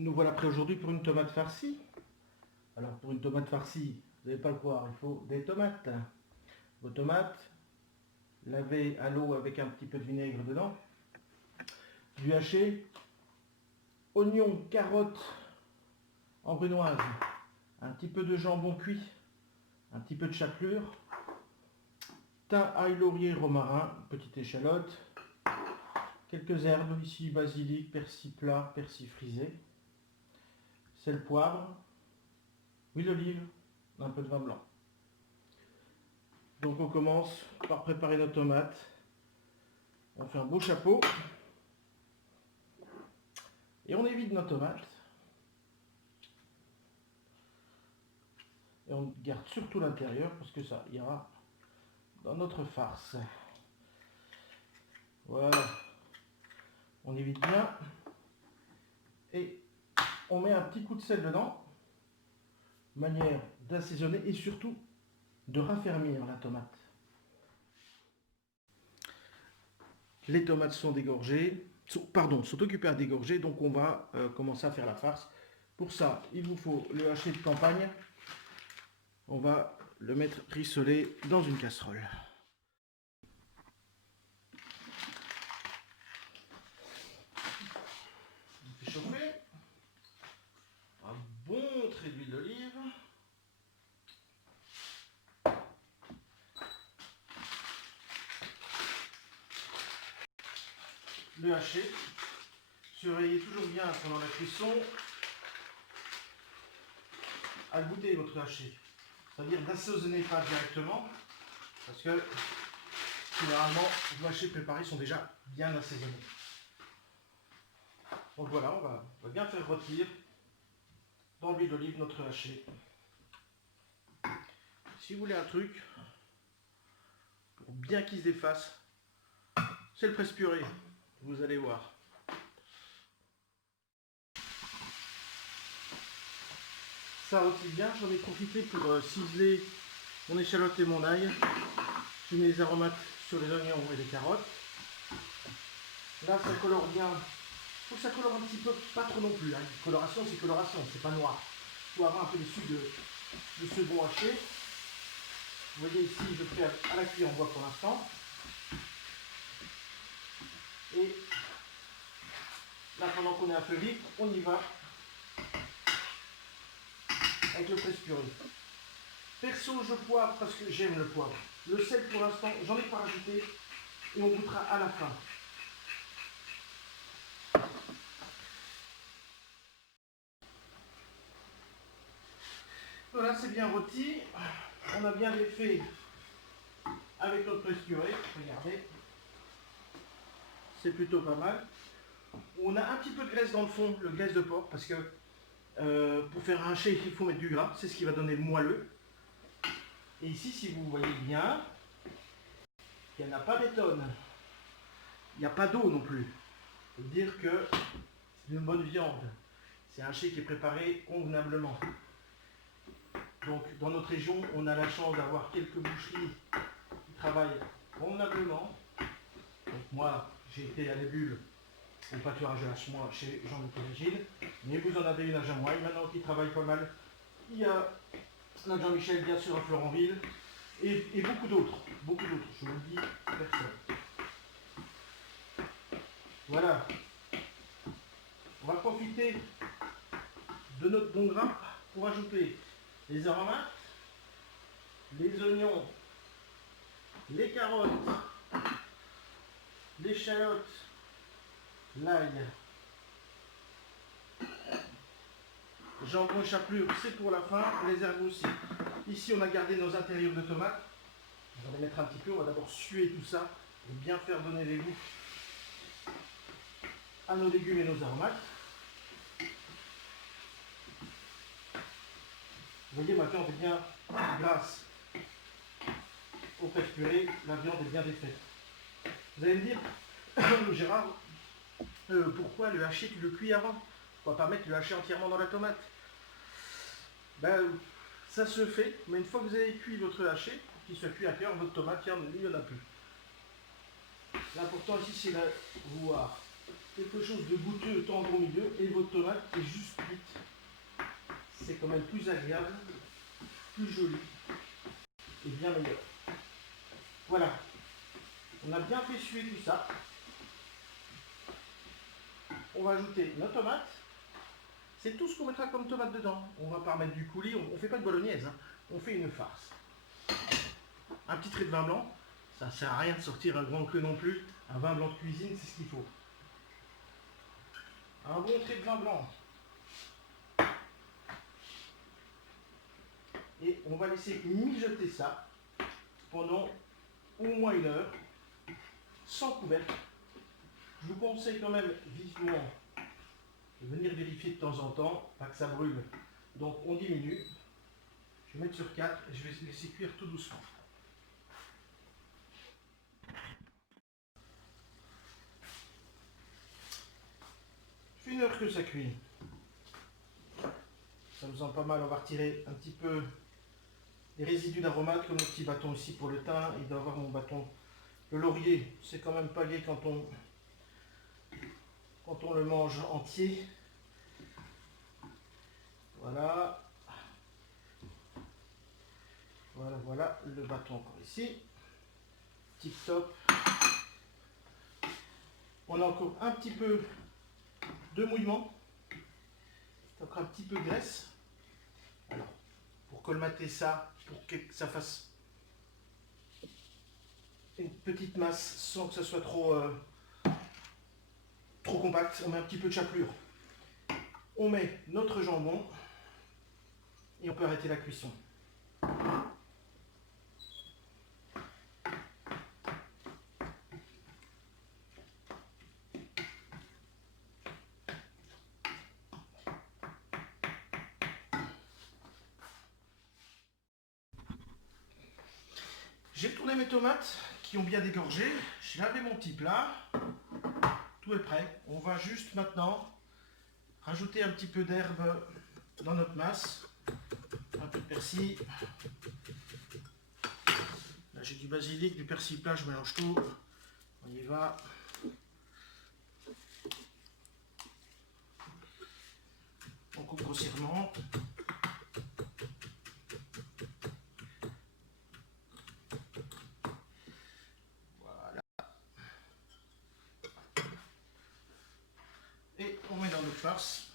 Nous voilà prêts aujourd'hui pour une tomate farcie. Alors pour une tomate farcie, vous n'allez pas le croire, il faut des tomates. Vos tomates, lavées à l'eau avec un petit peu de vinaigre dedans, du haché, oignons, carottes en brunoise, un petit peu de jambon cuit, un petit peu de chapelure, thym, ail, laurier, romarin, petite échalote, quelques herbes ici, basilic, persil plat, persil frisé, sel, poivre, huile d'olive, un peu de vin blanc. Donc on commence par préparer nos tomates. On fait un beau chapeau et on évite nos tomates. Et on garde surtout l'intérieur parce que ça ira dans notre farce. Voilà. On évite bien. Et on met un petit coup de sel dedans. Manière d'assaisonner et surtout de raffermir la tomate. Les tomates sont dégorgées, sont occupées à dégorger, donc on va commencer à faire la farce. Pour ça, il vous faut le haché de campagne. On va le mettre rissolé dans une casserole. On fait chauffer un bon trait d'huile d'olive. Le haché. Surveillez toujours bien pendant la cuisson à goûter votre haché. C'est-à-dire d'assaisonner pas directement, parce que généralement vos hachés préparés sont déjà bien assaisonnés. Donc voilà, on va bien faire rôtir dans l'huile d'olive notre haché. Si vous voulez un truc pour bien qu'il se défasse, c'est le presse-purée. Vous allez voir. Ça rôtit bien, j'en ai profité pour ciseler mon échalote et mon ail. Je mets les aromates sur les oignons et les carottes. Là, ça colore bien. Il faut que ça colore un petit peu, pas trop non plus. Hein. Coloration, c'est pas noir. Il faut avoir un peu dessus de ce bon haché. Vous voyez ici, je fais à la cuillère en bois pour l'instant. Et là, pendant qu'on est un peu vite, on y va avec le presse-purée. Perso, je poivre parce que j'aime le poivre. Le sel, pour l'instant, j'en ai pas rajouté et on goûtera à la fin. Voilà, c'est bien rôti. On a bien défait avec notre presse-purée. Regardez. C'est plutôt pas mal. On a un petit peu de graisse dans le fond, le graisse de porc, parce que pour faire un haché, il faut mettre du gras. C'est ce qui va donner le moelleux. Et ici, si vous voyez bien, il n'y en a pas des tonnes. Il n'y a pas d'eau non plus. Ça veut dire que c'est une bonne viande. C'est un haché qui est préparé convenablement. Donc, dans notre région, on a la chance d'avoir quelques boucheries qui travaillent convenablement. Donc, moi, j'ai été à les bulles au pâturage de Hache-moi chez Jean-Luc Origine. Mais vous en avez une à Jamoy maintenant qui travaille pas mal. Il y a notre Jean-Michel, bien sûr, à Florentville. Et beaucoup d'autres. Beaucoup d'autres. Je vous le dis, personne. Voilà. On va profiter de notre bon gras pour ajouter les aromates, les oignons, les carottes, l'échalote, l'ail, jambon chapelure, c'est pour la fin, les herbes aussi. Ici, on a gardé nos intérieurs de tomates. On va les mettre un petit peu, on va d'abord suer tout ça et bien faire donner les goûts à nos légumes et nos aromates. Vous voyez, ma viande est bien grasse. Au presse-purée, la viande est bien défaite. Vous allez me dire, Gérard, pourquoi le haché, tu le cuis avant? Pourquoi pas mettre le haché entièrement dans la tomate? Ben, ça se fait, mais une fois que vous avez cuit votre haché, pour qu'il soit cuit à cœur, votre tomate, il n'y en a plus. L'important ici, c'est de voir quelque chose de goûteux, tendre au milieu, et votre tomate est juste cuite. C'est quand même plus agréable, plus joli et bien meilleur. Voilà, on a bien fait suer tout ça. On va ajouter nos tomates. C'est tout ce qu'on mettra comme tomate dedans. On va pas remettre du coulis, on ne fait pas de bolognaise, hein. On fait une farce. Un petit trait de vin blanc, ça ne sert à rien de sortir un grand cru non plus. Un vin blanc de cuisine, c'est ce qu'il faut. Un bon trait de vin blanc. Et on va laisser mijoter ça pendant au moins 1 heure, sans couvercle. Je vous conseille quand même vivement de venir vérifier de temps en temps, pas que ça brûle. Donc on diminue. Je vais mettre sur 4 et je vais laisser cuire tout doucement. Ça fait 1 heure que ça cuit. Ça me semble pas mal. On va retirer un petit peu les résidus d'aromates, comme mon petit bâton ici pour le thym. Il doit avoir mon bâton. Le laurier, c'est quand même pas gai quand on le mange entier. Voilà. Voilà, le bâton encore ici. Tip top. On a encore un petit peu de mouillement. Donc un petit peu de graisse. Alors, pour colmater ça, pour que ça fasse une petite masse sans que ça soit trop compact, on met un petit peu de chapelure. On met notre jambon et on peut arrêter la cuisson. J'ai tourné mes tomates qui ont bien dégorgé. J'ai lavé mon petit plat. Tout est prêt. On va juste maintenant rajouter un petit peu d'herbe dans notre masse. Un peu de persil. Là j'ai du basilic, du persil plat, je mélange tout. On y va. On coupe grossièrement. Voilà. Et on met dans notre farce.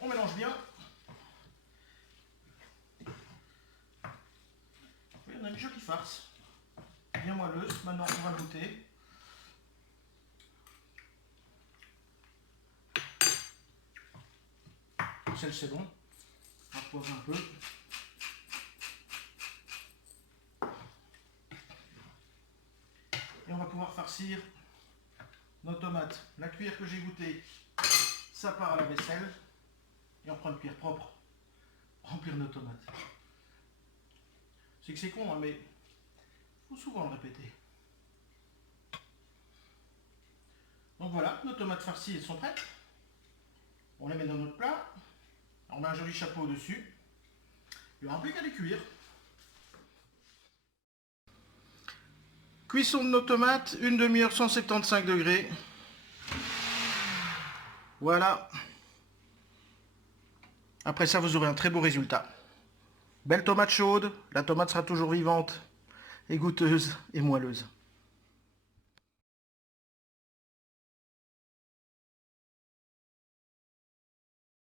On mélange bien. Oui, on a une jolie farce. Bien moelleuse. Maintenant, on va goûter. Le sel, c'est bon. On va poivre un peu. Et on va pouvoir farcir nos tomates. La cuillère que j'ai goûtée, ça part à la vaisselle. Et on prend une cuillère propre pour remplir nos tomates. C'est que c'est con, hein, mais il faut souvent le répéter. Donc voilà, nos tomates farcies, elles sont prêtes. On les met dans notre plat. On met un joli chapeau au-dessus. Il n'y aura plus qu'à les cuire. Cuisson de nos tomates, 1 demi-heure 175 degrés. Voilà. Après ça, vous aurez un très beau résultat. Belle tomate chaude, la tomate sera toujours vivante et goûteuse et moelleuse.